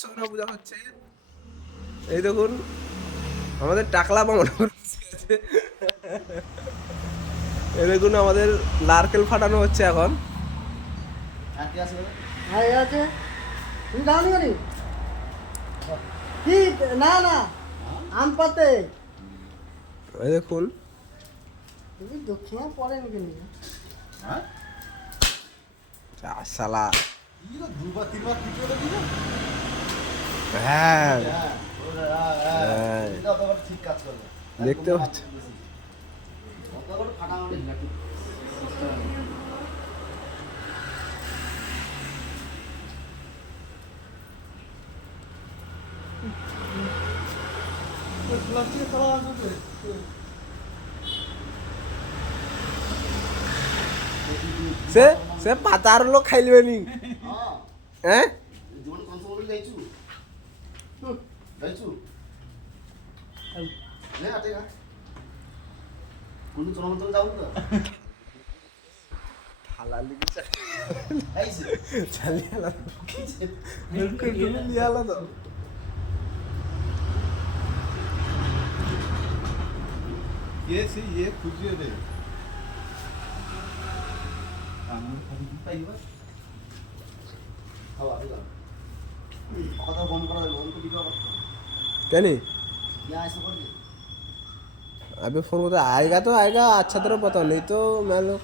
বিশ্বকর্মা পূজা হচ্ছে। এই দেখুন আমাদের টাকলা বানানো আছে। এই দেখুন আমাদের নারকেল ফাটানো হচ্ছে এখন। হ্যাঁ এ আছে তুমি দাও নি বাড়ি কি না না আম পাতে এই দেখুন তুমি দক্ষিণা পরে নাকি নিয়ে শালা হ্যাঁ দেখতে পাচ্ছ সে সে পাতার লোক খাইলবে নি হ্যাঁ থালা লিখে চালিয়ে আলাদা নিয়ে আলাদা ये से ये खुजिए दे আমি খালি পাইবা খাওয়া দিবা কথা বন্ধ করা যাবে অন্য দিকে कहनी ये ऐसा कर दे अभी फोन को तो आएगा अच्छा तरह पता नहीं तो मैं लोग